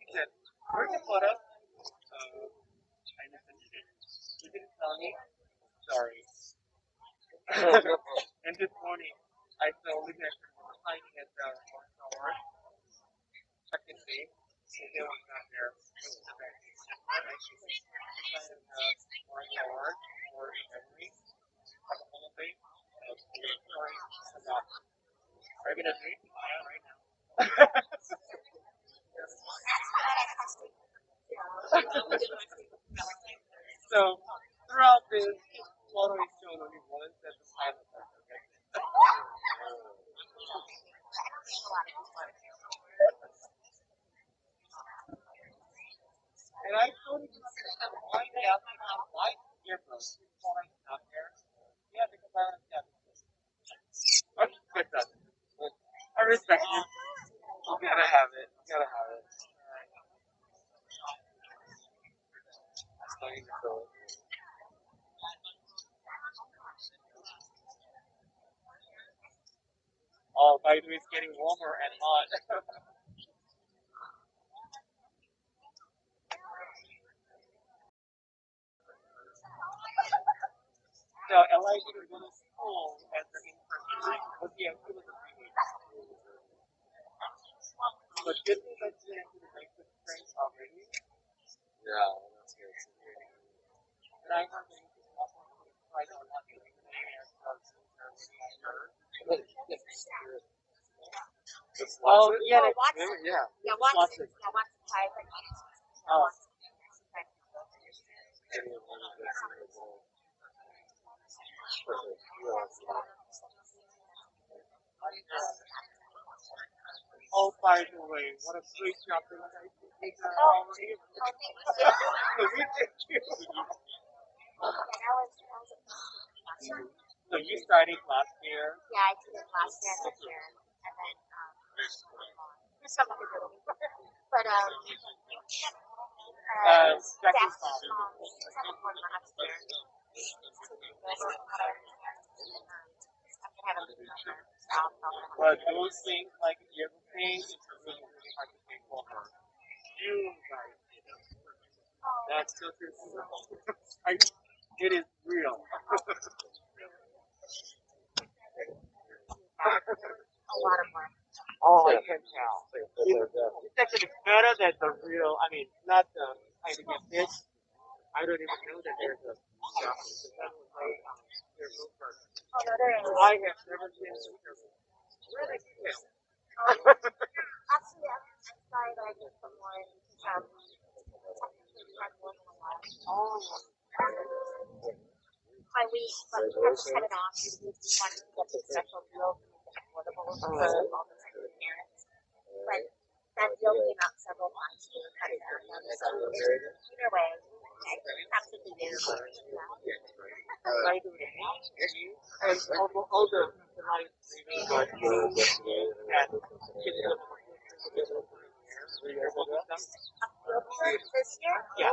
He said, "Where's the photo?" I listened to it. You didn't tell me. Sorry. And this morning, I saw Olivia hiding at the tower. Second day, they was not there. It was bad. I should have decided tower or in memory. The whole thing. Sorry about. Are you gonna drink? Yeah, right now. So throughout this photo is shown only once at the time of the and I told him, why they asked me why earphones not there? Yeah, because I don't have okay, good enough. I respect you. You gotta have it. You gotta have it. Oh, by the way, it's getting warmer and hot. So LA didn't go to school as the in-person thing, but yeah, it was a 3 weeks. But good thing that you didn't do the breakfast train already. Yeah, that's good. And I heard that you can also try to not do it oh, yeah, yeah. Yeah, Watson. Yeah, Watson Pie. Oh. Oh, by the way, what a great job that you guys did. Oh, thank you. So you started last year? Yeah, I did it last year and this year. And then, there's some other little but, second song. Second one last year. But those things like everything is really, really hard to take over. You guys, that's so true. It is real. A lot of work. Oh, I can tell. It's actually better than the real. I mean, not the kind of get pitch. I don't even know that there's a. I have never seen a really detailed. Actually, I'm sorry that I did someone. Oh. But we have to cut it off. We wanted to get the special deal to make it affordable for all the single parents. But that deal came out several months to cut it down. So either way, absolutely there. And all the like this year? Yeah.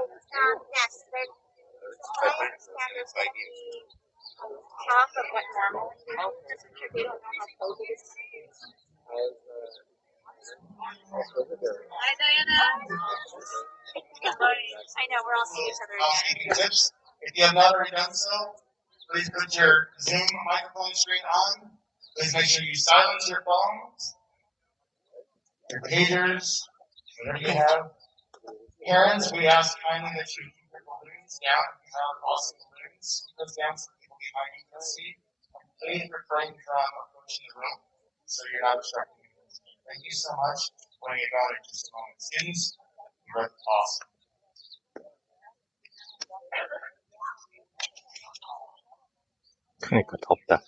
Yes. I understand there's going to be half of what normally they don't know how COVID is. Hi, Diana. I know, we're all seeing each other again. Tips. If you have not already done so, please put your Zoom microphone screen on. Please make sure you silence your phones, your pagers, whatever you have. Parents, we ask kindly that you keep your balloons down. If you have awesome balloons, keep those down so people behind you can see. Please refrain from approaching the room so you're not obstructing anyone. Thank you so much. We'll get on in just a moment. Students, you're awesome. 그러니까 덥다.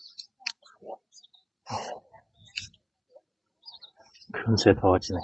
금세 더워지네.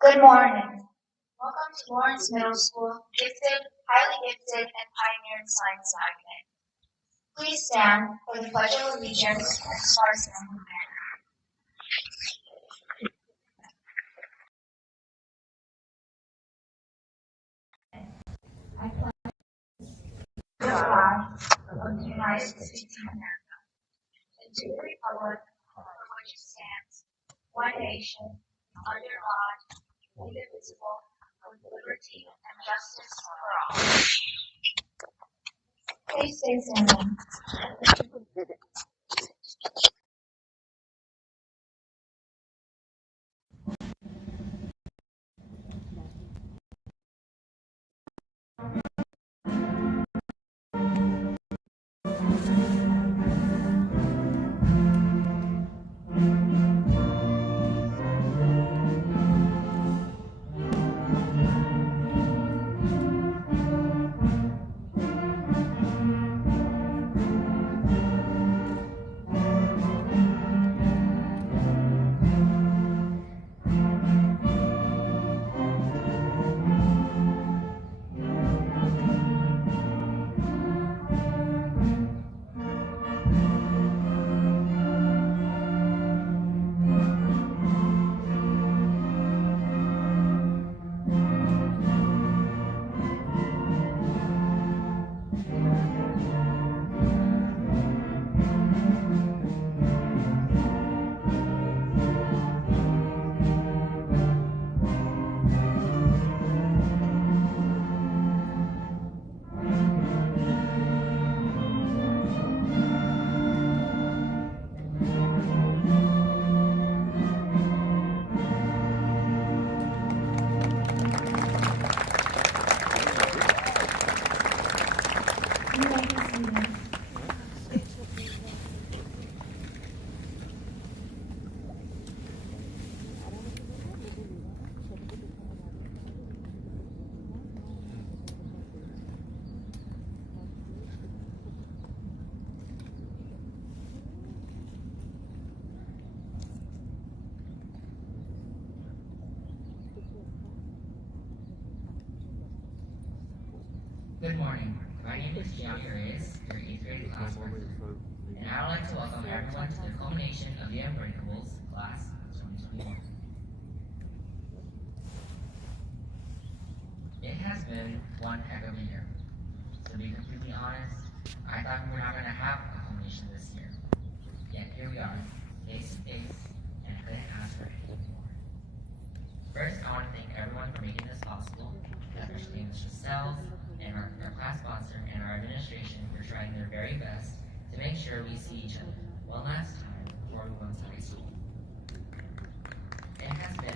Good morning. Welcome to Lawrence Middle School, gifted, highly gifted, and pioneering science magnet. Please stand for the Pledge of Allegiance and Star Spangled Banner. I pledge the flag of the United States of America and to the republic for which it stands, one nation, under God, indivisible, with liberty and justice for all. Please stay standing. Good morning. My name is Gianni Reyes, your 8th grade class president, and I would like to welcome everyone to the culmination of the Unbreakables class of 2021. It has been one heck of a year. To be completely honest, I thought we were not going to have a culmination this year. Yet here we are, face to face, and I couldn't ask for anything more. First, I want to thank everyone for making this possible, especially Mr. Sells and our class sponsor and our administration for trying their very best to make sure we see each other one last time before we go into high school. It has been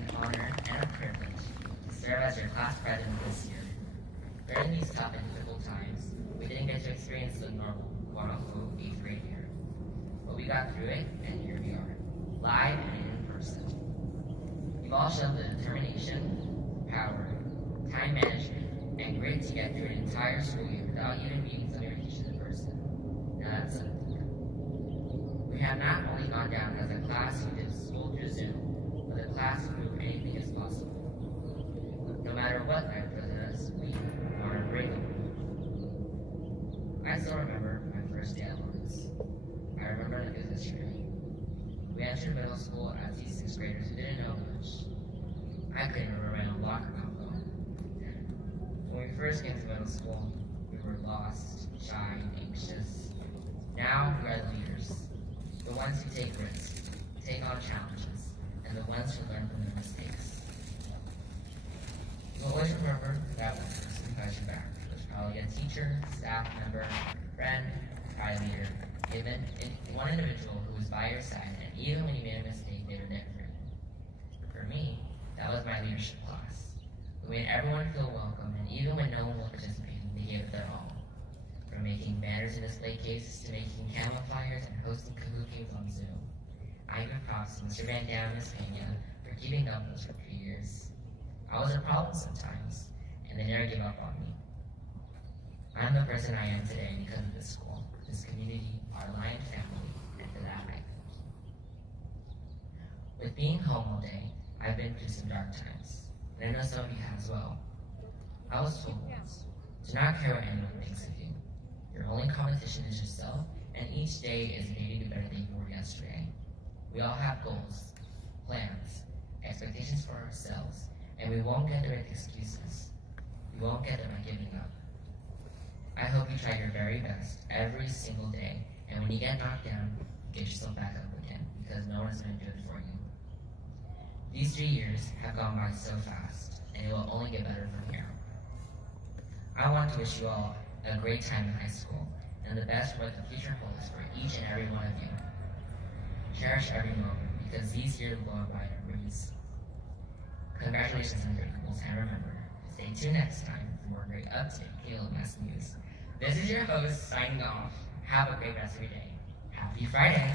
an honor and a privilege to serve as your class president this year. During these tough and difficult times, we didn't get to experience the normal, quote-unquote, 8th grade year. But we got through it, and here we are, live and in person. You've all shown the determination, power, time management, and grit to get through an entire school year without even meeting some of your teachers in person. Now that's something. We have not only gone down as a class who did school through Zoom, but a class who knew anything is possible. No matter what life throws at us, we are unbreakable. I still remember my first day at Lawrence. I remember it was yesterday. We entered middle school as these 6th graders who didn't know much. I couldn't remember my own locker combo. When we first came to middle school, we were lost, shy, anxious. Now we are the leaders, the ones who take risks, take on challenges, and the ones who learn from their mistakes. You'll always remember that one person who has your back. There's probably a teacher, staff member, friend, pride leader, even one individual who was by your side, and even when you made a mistake, they were there for you. For me, that was my leadership class. We made everyone feel welcome, and even when no one was participating, they gave it their all. From making banners and display cases to making camel flyers and hosting Kahoot games on Zoom. I give props to Mr. Van Dam and Ms. Pena for keeping up with us for 3 years. I was a problem sometimes, and they never gave up on me. I'm the person I am today because of this school, this community, our Lion family, and for that I thank you. With being home all day, I've been through some dark times, and I know some of you have as well. I was told once, do not care what anyone thinks of you. Your only competition is yourself, and each day is a day to be better than you were yesterday. We all have goals, plans, expectations for ourselves, and we won't get there with excuses. We won't get there by giving up. I hope you try your very best every single day, and when you get knocked down, you get yourself back up again, because no one's going to do it for you. These 3 years have gone by so fast, and it will only get better from here. I want to wish you all a great time in high school, and the best for what the future holds for each and every one of you. Cherish every moment, because these years will go by in a breeze. Congratulations on your goals, and remember, stay tuned next time for more great up-to-date KLMS news. This is your host, signing off. Have a great rest of your day. Happy Friday!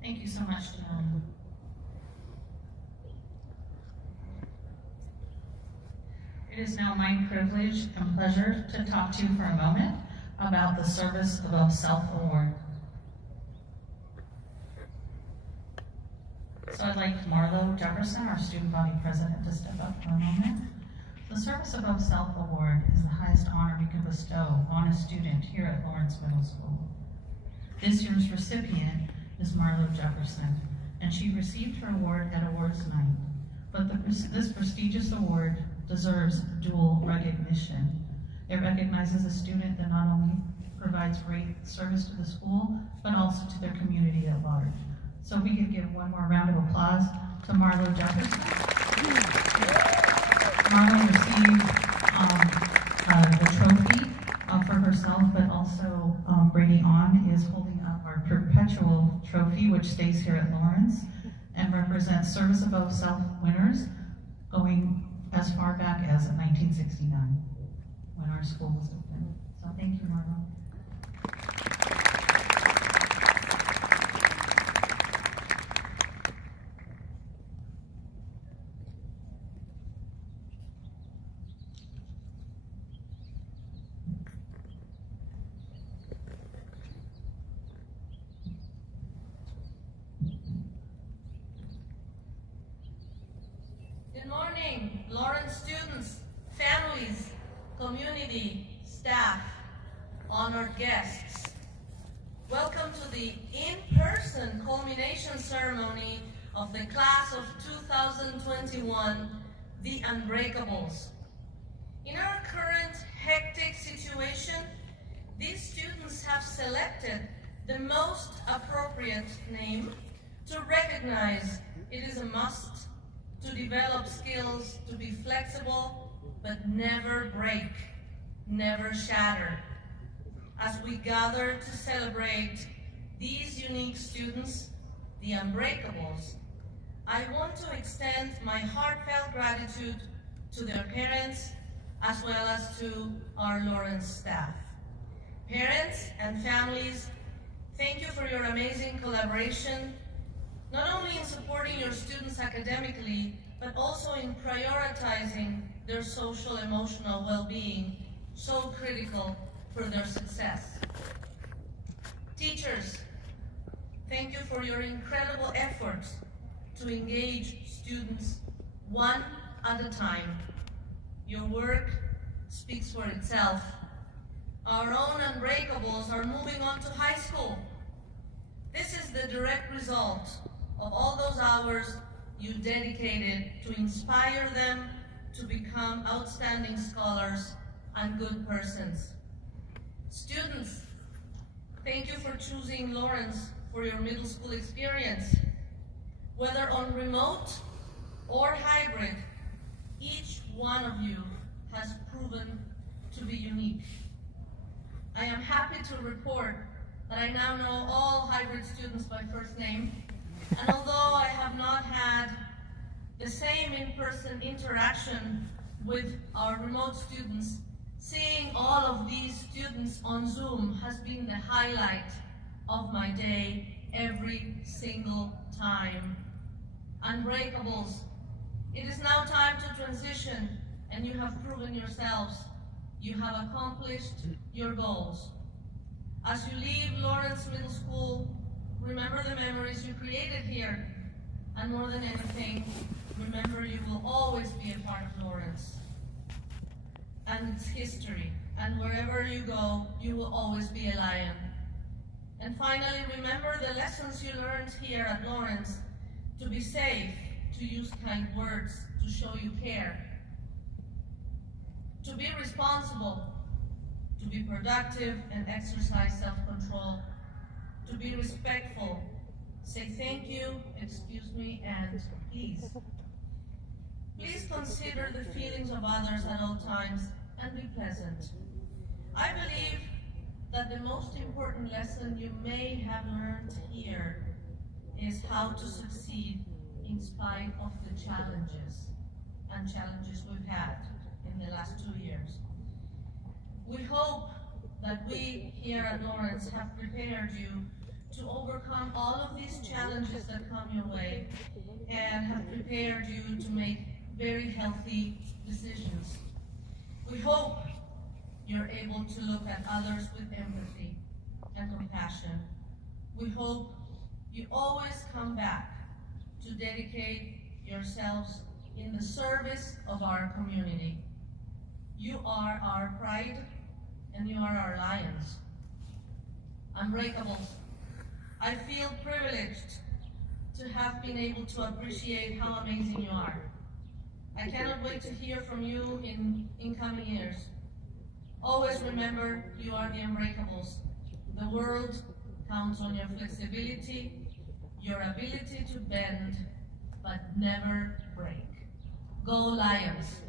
Thank you so much, John. It is now my privilege and pleasure to talk to you for a moment about the Service Above Self Award. So I'd like Marlo Jefferson, our student body president, to step up for a moment. The Service Above Self Award is the highest honor we can bestow on a student here at Lawrence Middle School. This year's recipient is Marlo Jefferson, and she received her award at awards night. But this prestigious award deserves dual recognition. It recognizes a student that not only provides great service to the school, but also to their community at large. So if we could give one more round of applause to Marlo Jefferson. Marlo received the trophy for herself, but also Brady On is holding up our perpetual trophy, which stays here at Lawrence and represents Service Above Self winners going as far back as 1969, when our school was open. So thank you, Marlo. Lawrence students, families, community, staff, honored guests. Welcome to the in-person culmination ceremony of the class of 2021, the Unbreakables. In our current hectic situation, these students have selected the most appropriate name to recognize it is a must to develop skills to be flexible but never break, never shatter. As we gather to celebrate these unique students, the Unbreakables, I want to extend my heartfelt gratitude to their parents as well as to our Lawrence staff. Parents and families, thank you for your amazing collaboration, not only in supporting your students academically, but also in prioritizing their social emotional well-being, so critical for their success. Teachers, thank you for your incredible efforts to engage students one at a time. Your work speaks for itself. Our own Unbreakables are moving on to high school. This is the direct result of all those hours you dedicated to inspire them to become outstanding scholars and good persons. Students, thank you for choosing Lawrence for your middle school experience. Whether on remote or hybrid, each one of you has proven to be unique. I am happy to report that I now know all hybrid students by first name, and although I have not had the same in-person interaction with our remote students, seeing all of these students on Zoom has been the highlight of my day every single time. Unbreakables, it is now time to transition, and you have proven yourselves. You have accomplished your goals. As you leave Lawrence Middle School, remember the memories you created here, and more than anything, remember you will always be a part of Lawrence and its history, and wherever you go, you will always be a lion. And finally, remember the lessons you learned here at Lawrence: to be safe, to use kind words, to show you care, to be responsible, to be productive and exercise self-control, to be respectful, say thank you, excuse me, and please. Please consider the feelings of others at all times and be pleasant. I believe that the most important lesson you may have learned here is how to succeed in spite of the challenges we've had in the last 2 years. We hope that we here at Lawrence have prepared you to overcome all of these challenges that come your way and have prepared you to make very healthy decisions. We hope you're able to look at others with empathy and compassion. We hope you always come back to dedicate yourselves in the service of our community. You are our pride and you are our lions. Unbreakables, I feel privileged to have been able to appreciate how amazing you are. I cannot wait to hear from you in incoming years. Always remember, you are the Unbreakables. The world counts on your flexibility, your ability to bend, but never break. Go Lions!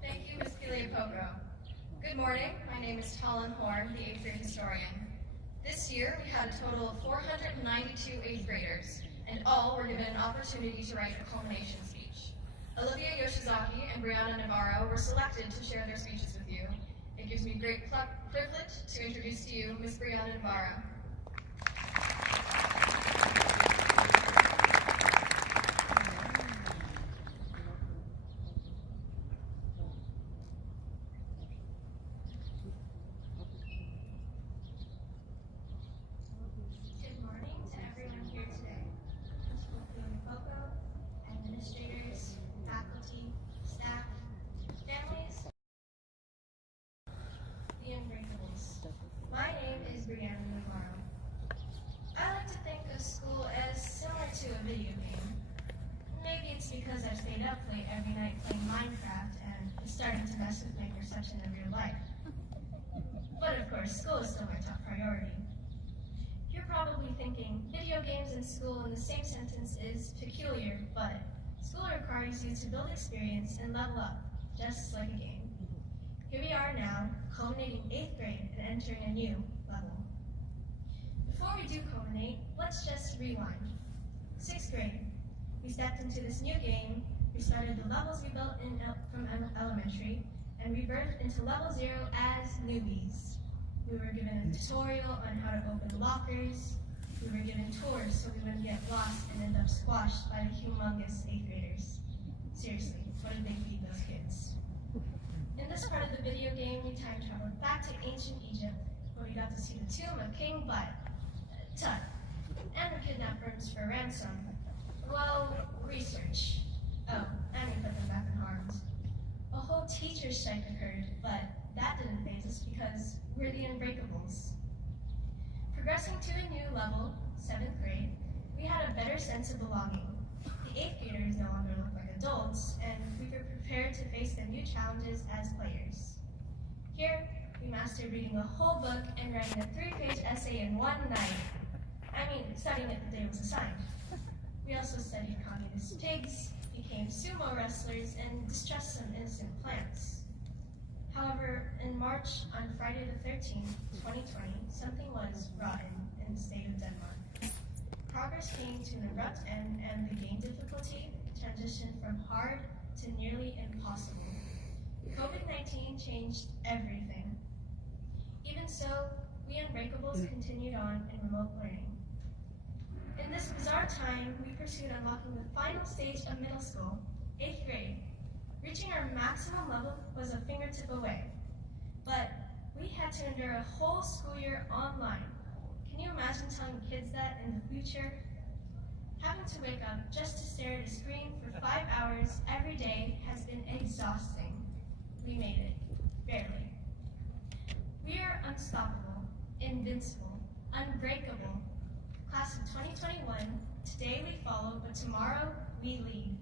Thank you, Ms. Kiliapogro. Good morning, my name is Talon Horn, the 8th grade historian. This year, we had a total of 492 8th graders, and all were given an opportunity to write a culmination speech. Olivia Yoshizaki and Brianna Navarro were selected to share their speeches with you. It gives me great privilege to introduce to you Ms. Brianna Navarro. Brianna Navarro. I like to think of school as similar to a video game. Maybe it's because I've stayed up late every night playing Minecraft and it's starting to mess with my perception of real life. But of course, school is still my top priority. You're probably thinking, video games and school in the same sentence is peculiar, but school requires you to build experience and level up, just like a game. Here we are now, culminating 8th grade and entering a new level. Before we do culminate, let's just rewind. 6th grade, we stepped into this new game, we started the levels we built from elementary, and we birthed into level 0 as newbies. We were given a tutorial on how to open lockers, we were given tours so we wouldn't get lost and end up squashed by the humongous 8th graders. Seriously, what did they feed those kids? In this part of the video game, we time traveled back to ancient Egypt, where we got to see the tomb of King Tut, and the kidnappers for ransom. Well, research. Oh, and we put them back in harm's. A whole teacher strike occurred, but that didn't faze us because we're the Unbreakables. Progressing to a new level, 7th grade, we had a better sense of belonging. The 8th graders no longer looked like adults, and we were prepared to face the new challenges as players. Here, we mastered reading a whole book and writing a 3-page essay in one night. I mean, studying it the day was assigned. We also studied communist pigs, became sumo wrestlers, and distressed some innocent plants. However, in March, on Friday the 13th, 2020, something was rotten in the state of Denmark. Progress came to an abrupt end, and the game difficulty transitioned from hard to nearly impossible. COVID-19 changed everything. Even so, we Unbreakables continued on in remote learning. In this bizarre time, we pursued unlocking the final stage of middle school, 8th grade. Reaching our maximum level was a fingertip away. But we had to endure a whole school year online. Can you imagine telling kids that in the future? Having to wake up just to stare at a screen for 5 hours every day has been exhausting. We made it. Barely. We are unstoppable, invincible, unbreakable. Class of 2021, today we follow, but tomorrow we lead.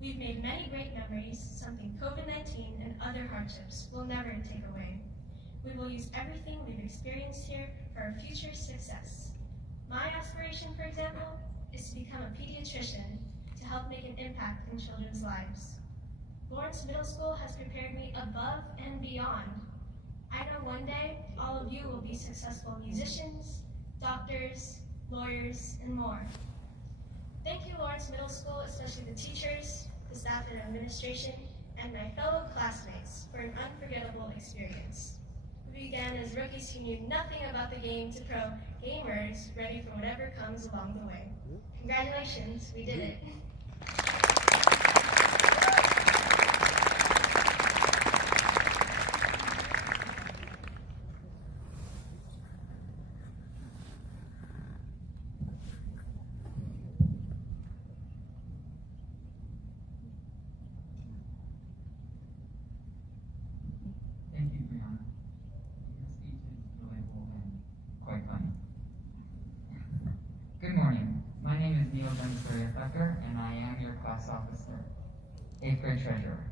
We've made many great memories, something COVID-19 and other hardships will never take away. We will use everything we've experienced here for our future success. My aspiration, for example, is to become a pediatrician to help make an impact in children's lives. Lawrence Middle School has prepared me above and beyond. I know one day all of you will be successful musicians, doctors, lawyers, and more. Thank you, Lawrence Middle School, especially the teachers, the staff and administration, and my fellow classmates for an unforgettable experience. We began as rookies who knew nothing about the game to pro gamers ready for whatever comes along the way. Congratulations, we did it. Thank you, Brianna. Your speech is relatable and quite funny. Good morning. My name is Neil Dunsbury-Becker, and I am your class officer, 8th grade treasurer.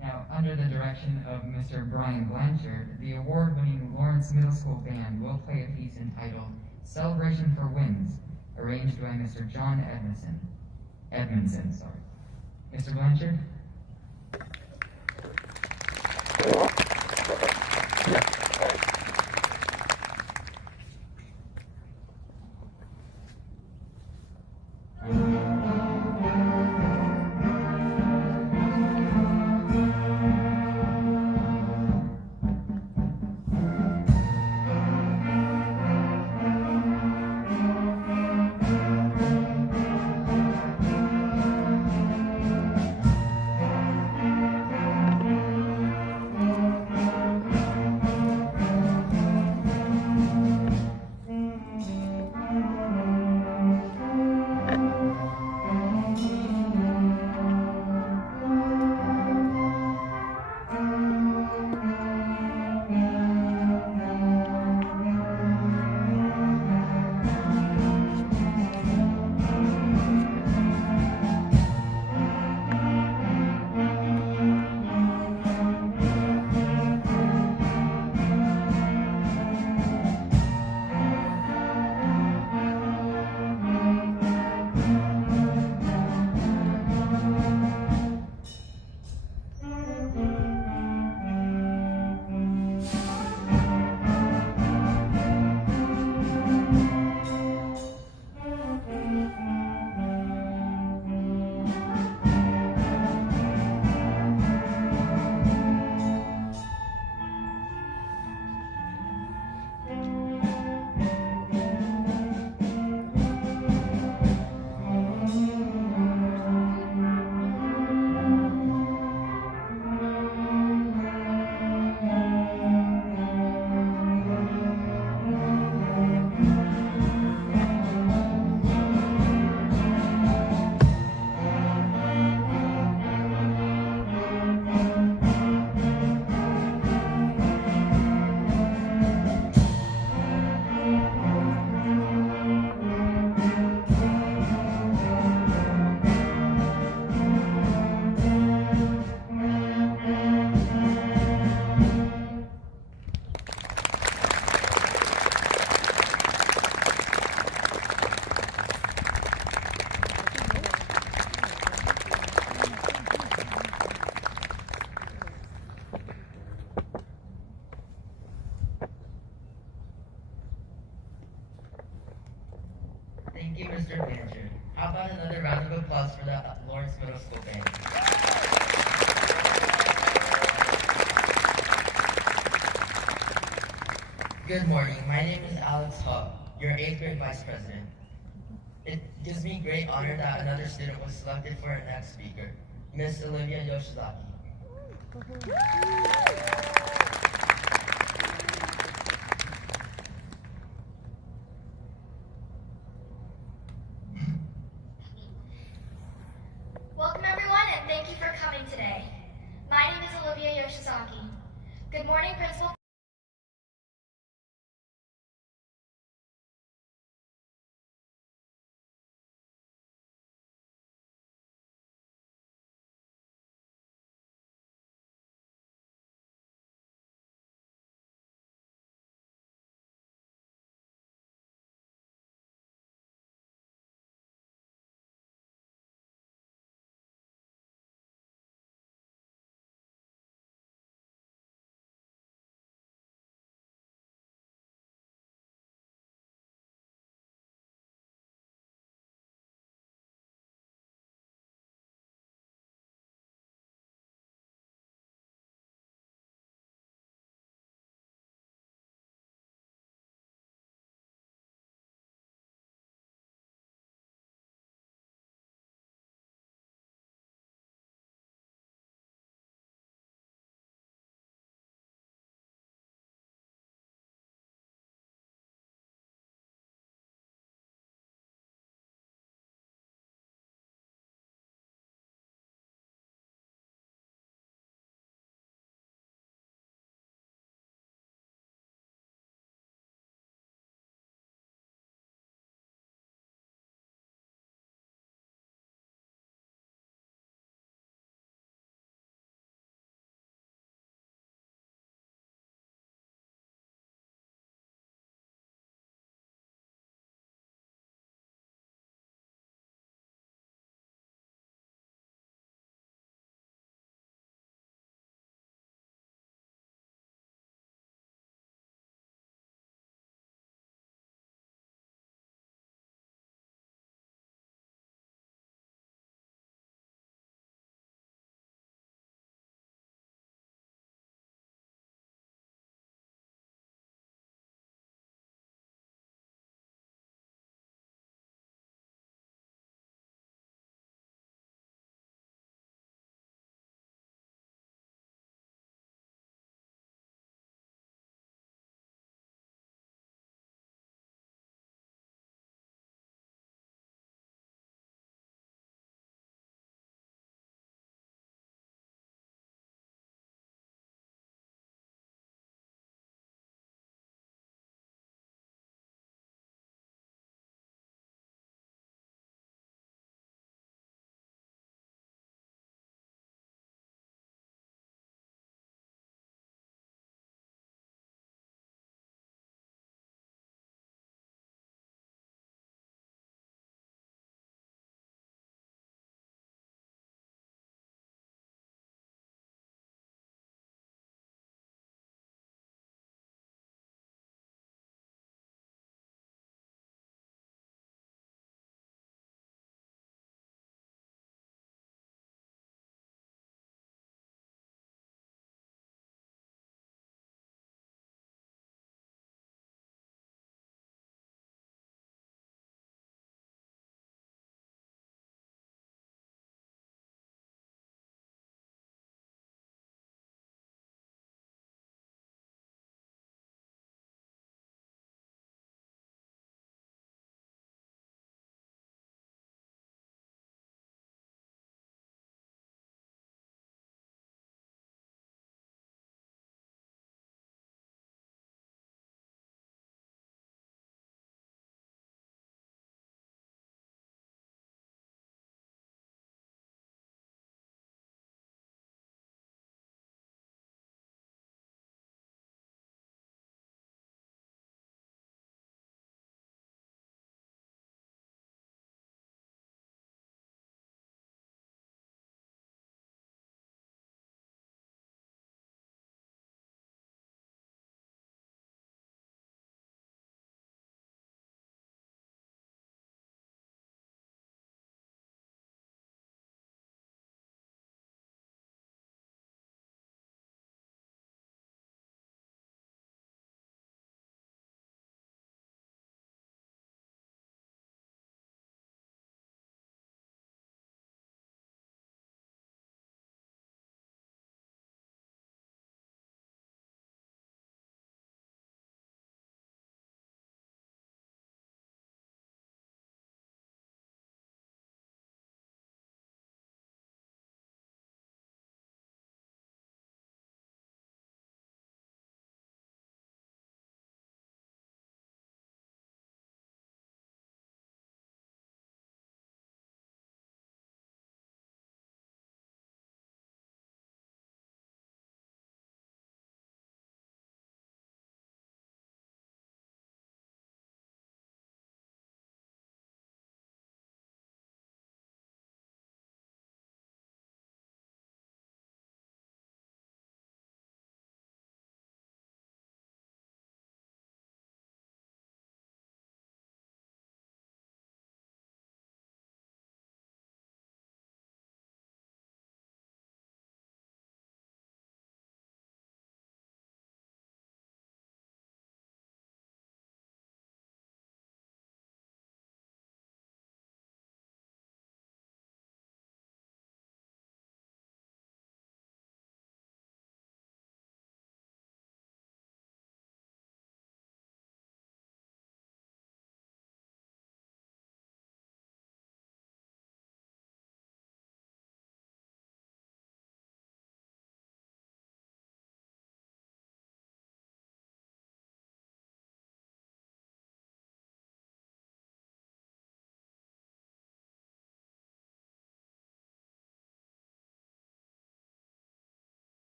Now, under the direction of Mr. Brian Blanchard, the award-winning Lawrence Middle School Band will play a piece entitled Celebration for Wins, arranged by Mr. John Edmondson. Mr. Blanchard? applause for the Lawrence Middle School band. Good morning. My name is Alex Hub, your 8th grade vice president. It gives me great honor that another student was selected for our next speaker, Miss Olivia Yoshizaki. Welcome everyone and thank you for coming today. My name is Olivia Yoshizaki. Good morning, Principal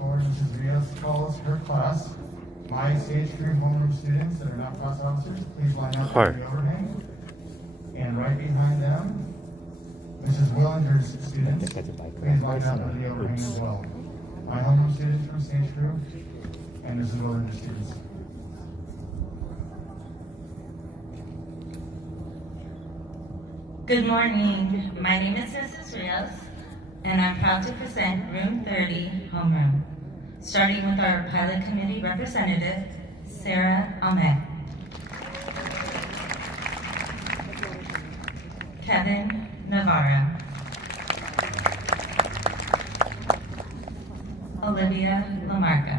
for Mrs. Rios calls her class. My stage crew homeroom students that are not class officers, please line up on the overhang. And right behind them, Mrs. Willinger's students, please line up on the overhang as well. My homeroom students from stage crew and Mrs. Willinger's students. Good morning. My name is Mrs. Rios, and I'm proud to present Room 30 Homeroom, starting with our Pilot Committee representative, Sarah Ahmed. Kevin Navarro. Olivia Lamarca.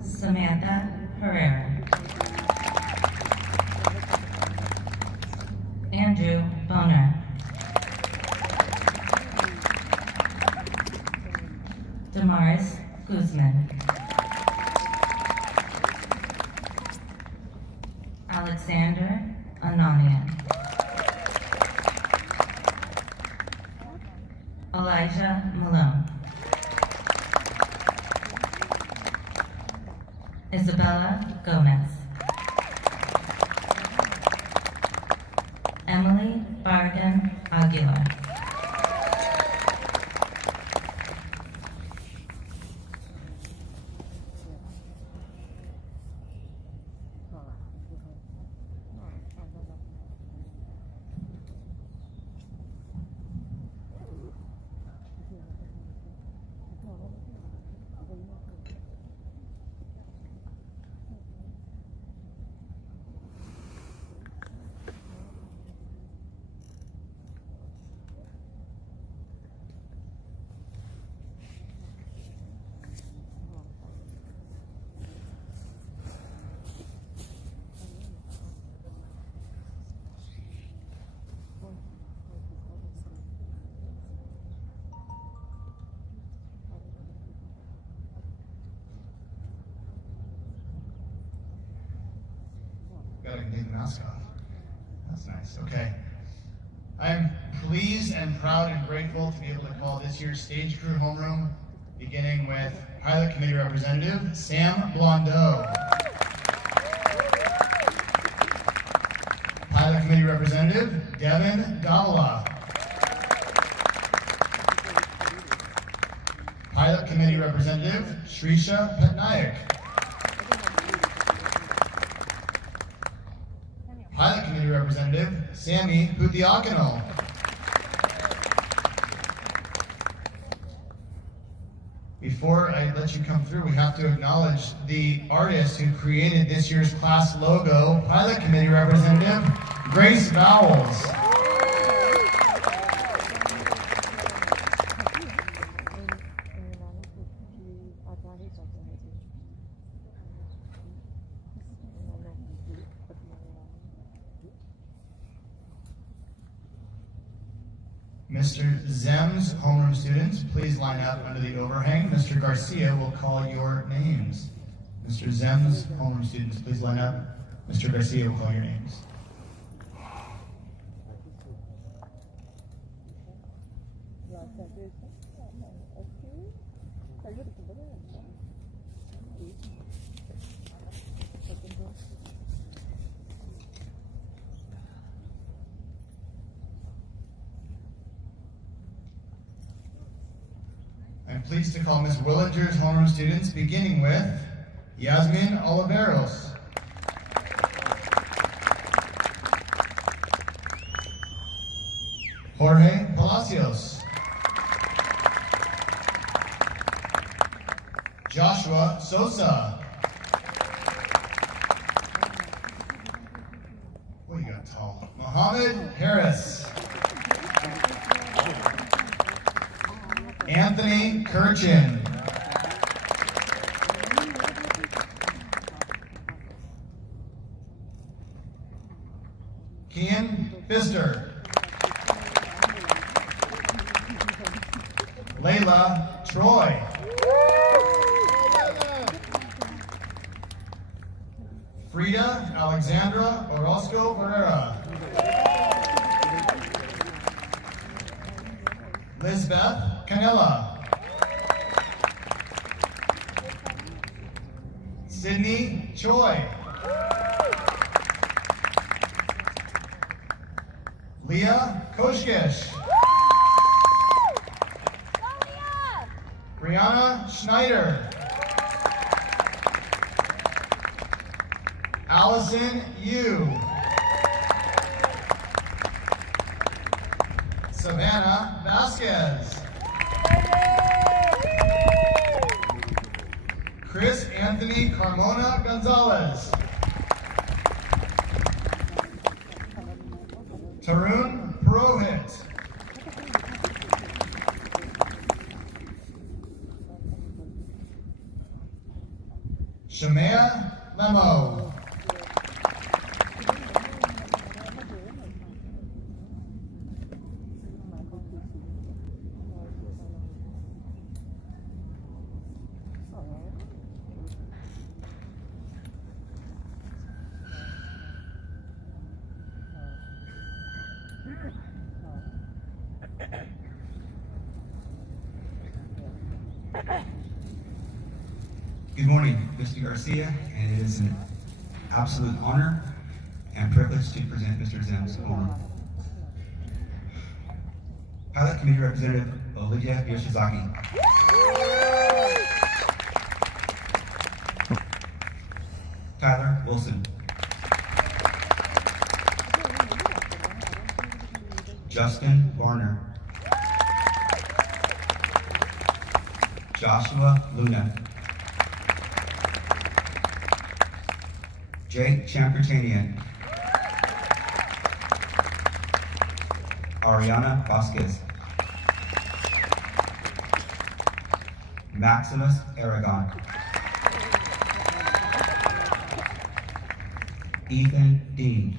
Samantha Herrera. Andrew Boner. Damaris Guzman. Alexander Ananian. Elijah Malone. Isabella Gomez. Emily Bargan Aguilar. Gotta take the mask off. That's nice. Okay. I'm pleased and proud and grateful to be able to call this year's stage crew homeroom, beginning with Pilot Committee Representative Sam Blondeau. Pilot Committee Representative Devin Davila. Pilot Committee Representative Shrisha Patnaik. Pilot Committee Representative Sammy Puthiakano. Before I let you come through, we have to acknowledge the artist who created this year's class logo, Pilot Committee Representative Grace Vowles. Mr. Zem's homeroom students, please line up under the overhang. Mr. Garcia will call your names. Mr. Zem's homeroom students, please line up. Mr. Garcia will call your names. I'm pleased to call Ms. Willinger's homeroom students, beginning with Yasmin Oliveros. Jorge Palacios. Joshua Sosa. What do you got tall? Mohammed Harris. Anthony Kirchin. Kian Pfister. Layla Troy. Frida Alexandra Orozco Pereira. Lisbeth Canilla. Sydney Choi. Leah Koshkish. Brianna Schneider. Allison Yu. Savannah Vasquez. Chris Anthony Carmona Gonzalez. Tarun Purohit. Shamea Lemo. Good morning, Mr. Garcia, and it is an absolute honor and privilege to present Mr. Zem's honor. Pilot Committee Representative Olivia Yoshizaki. Tyler Wilson. Justin Varner. Joshua Luna. Jake Champertanian. Ariana Vasquez. Maximus Aragon. Ethan Dean.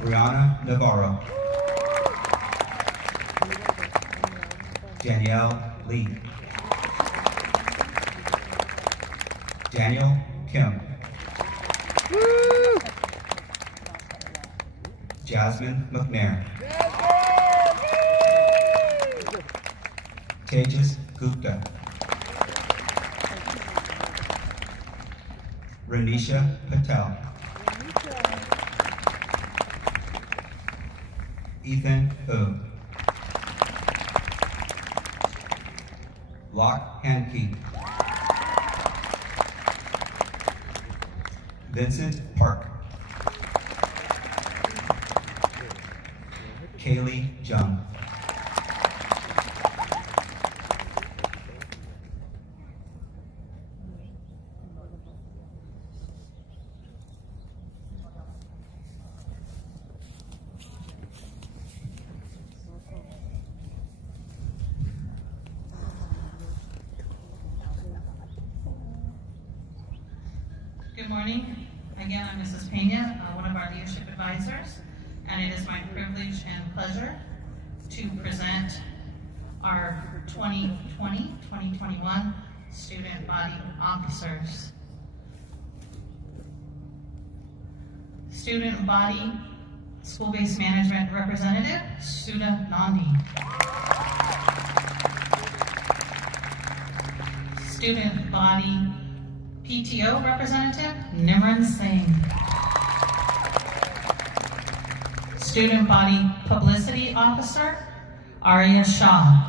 Brianna Navarro. Danielle Lee. Daniel Kim. Jasmine McNair. Tejas Gupta. Renisha Patel. Ethan Hu. Locke Hankey. Vincent Park. Kaylee Jung. Good morning. Again, I'm Mrs. Pena, one of our leadership advisors, and it is my privilege and pleasure to present our 2020-2021 student body officers. Student body school-based management representative, Sudha Nandi. Student body PTO representative, Nimran Singh. Student body publicity officer, Arya Shah.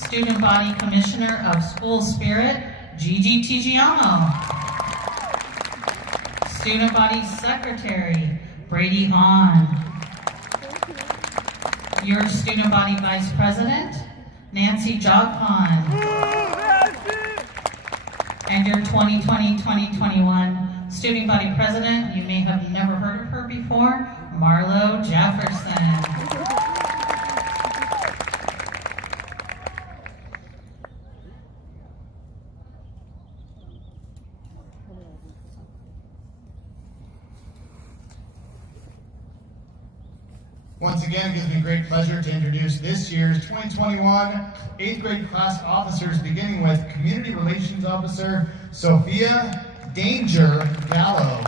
Student body commissioner of school spirit, Gigi Tigiano. Student body secretary, Brady On. Your student body vice president, Nancy Jogpon. And your 2020-2021 student body president, you may have never heard of her before, Marlo Jefferson. Once again, it gives me great pleasure to introduce this year's 2021 8th grade class officers, beginning with Community Relations Officer Sophia Danger Gallo.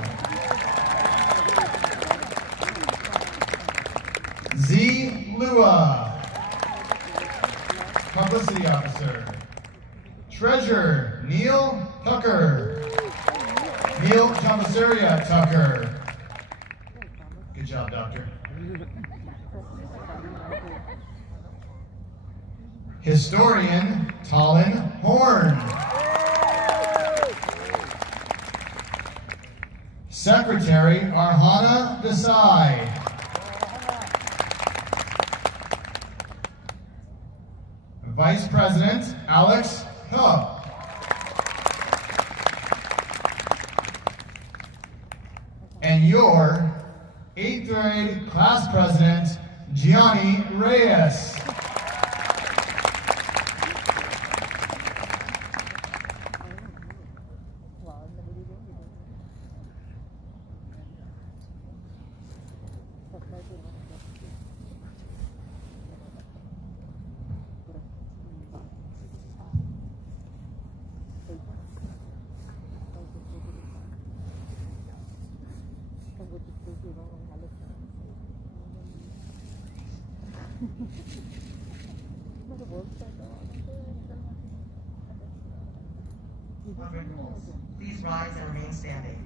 Z. Lua, Publicity Officer. Treasurer, Neil Tucker. Neil Jamasaria Tucker. Good job, Doctor. Historian, Talon Horn. Secretary, Arhana Desai. Vice President, Alex Hubb. And your 8th grade class president, Gianni Reyes. Unbreakables, please rise and remain standing.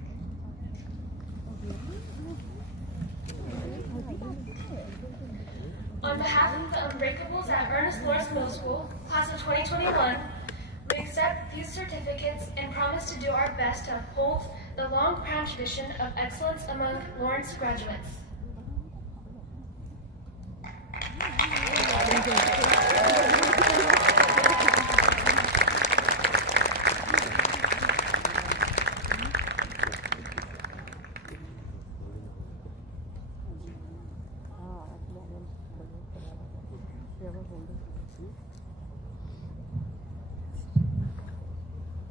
On behalf of the Unbreakables at Ernest Lawrence Middle School, class of 2021, we accept these certificates and promise to do our best to uphold the long-proud tradition of excellence among Lawrence graduates.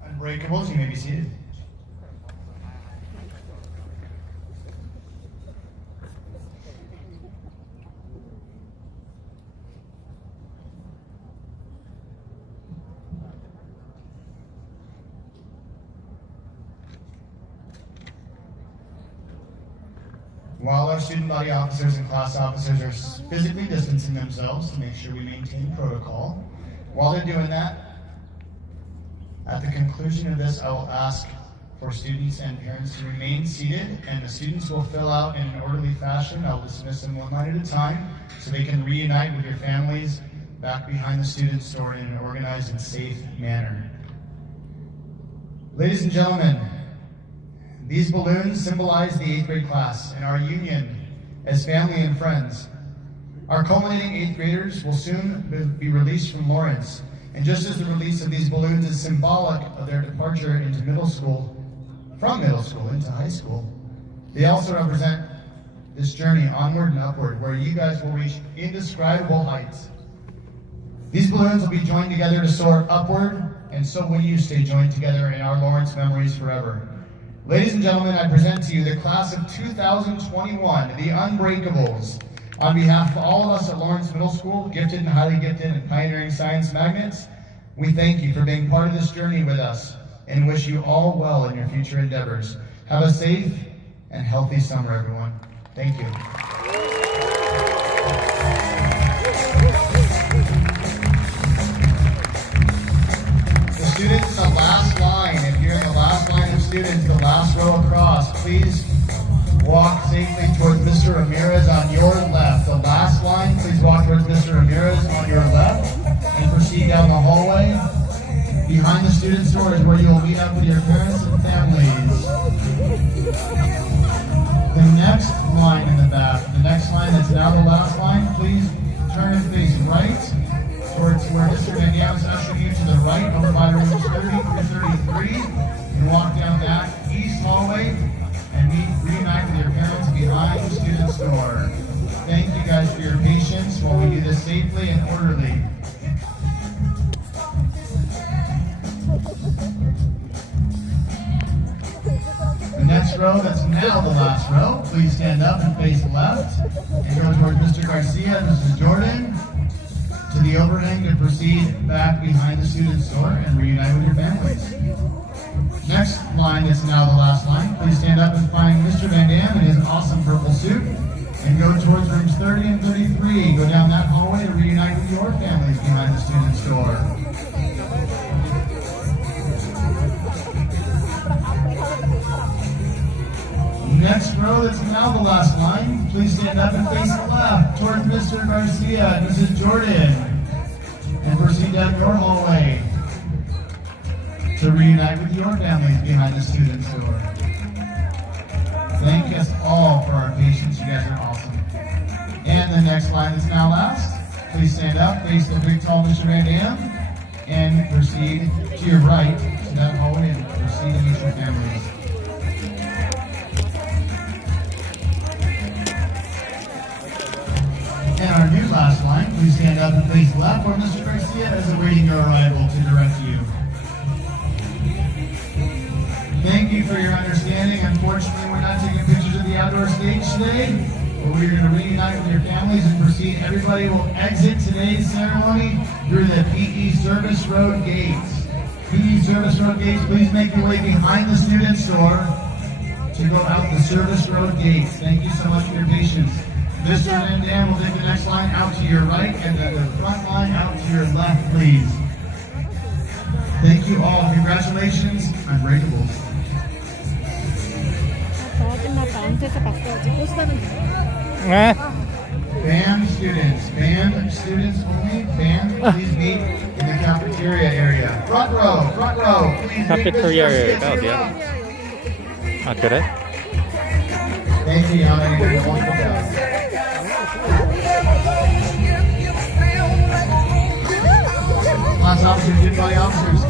Unbreakables, you may be seated. While our student body officers and class officers are physically distancing themselves to make sure we maintain protocol, while they're doing that, at the conclusion of this, I will ask for students and parents to remain seated, and the students will fill out in an orderly fashion. I'll dismiss them one line at a time so they can reunite with your families back behind the student store in an organized and safe manner. Ladies and gentlemen, these balloons symbolize the 8th grade class and our union as family and friends. Our culminating 8th graders will soon be released from Lawrence. And just as the release of these balloons is symbolic of their departure into middle school, from middle school into high school, they also represent this journey onward and upward, where you guys will reach indescribable heights. These balloons will be joined together to soar upward, and so will you stay joined together in our Lawrence memories forever. Ladies and gentlemen, I present to you the class of 2021, the Unbreakables. On behalf of all of us at Lawrence Middle School, gifted and highly gifted and pioneering science magnets, we thank you for being part of this journey with us and wish you all well in your future endeavors. Have a safe and healthy summer, everyone. Thank you. The students in the last line, if you're in the last line of students, the last row across, please walk safely towards Mr. Ramirez on your left. The last line, please walk towards Mr. Ramirez on your left and proceed down the hallway. Behind the student store is where you will meet up with your parents and families. The next line in the back, the next line that's now the last line, please turn and face right towards where Mr. Van Dam has ushered you to the right over by rooms 30 through 33 and walk down that east hallway and reunite with your parents behind the student store. Thank you guys for your patience while we do this safely and orderly. The next row, that's now the last row, please stand up and face left and go towards Mr. Garcia and Mrs. Jordan to the overhang to proceed back behind the student store and reunite with your families. Next line is now the last line. Please stand up and find Mr. Van Dam in his awesome purple suit and go towards rooms 30 and 33. Go down that hallway to reunite with your families behind the student store. Next row, that's now the last line. Please stand up and face left towards Mr. Garcia and Mrs. Jordan. And proceed down your hallway to reunite with your families behind the student store. Thank us all for our patience. You guys are awesome. And the next line is now last. Please stand up, face the big tall Mr. Van Dam, and proceed to your right to that hallway and proceed to meet your families. And our new last line, please stand up and face left where Mr. Garcia is awaiting your arrival to direct you. Thank you for your understanding. Unfortunately, we're not taking pictures of the outdoor stage today, but we're going to reunite with your families and proceed. Everybody will exit today's ceremony through the PE Service Road gates. PE Service Road gates, please make your way behind the student store to go out the Service Road gates. Thank you so much for your patience. Mr. Van Dam will take the next line out to your right and then the front line out to your left, please. Thank you all. Congratulations. Unbreakables. Band students only. Band, please meet in the cafeteria area. Front row, please. 카페테리아 가 어디야? 아 그래? Thank you, Yana. You're doing a wonderful job. Class officers, student body officers.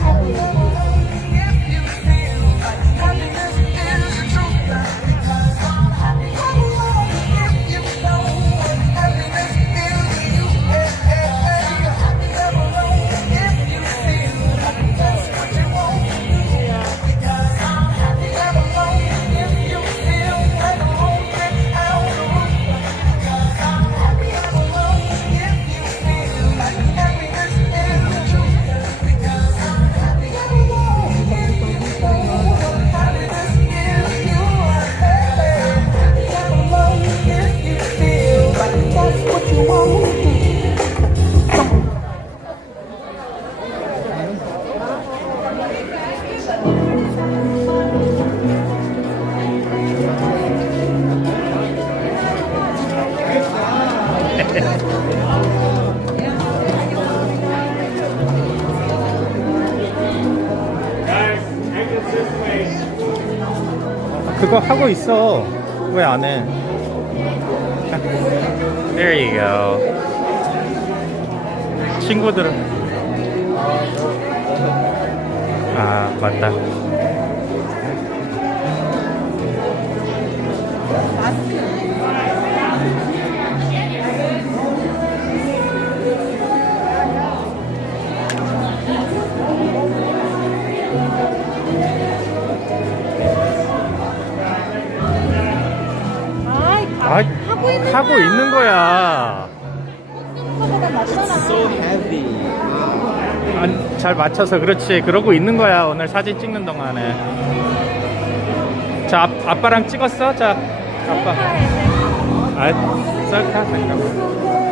그거 하고 있어. 왜 안 해? There you go. 친구들은 아 맞다. 하고 있는 거야. So heavy. 잘 맞춰서 그렇지. 그러고 있는 거야. 오늘 사진 찍는 동안에. 자, 아빠랑 찍었어? 자, 아빠. 아, 셀카 잠깐만.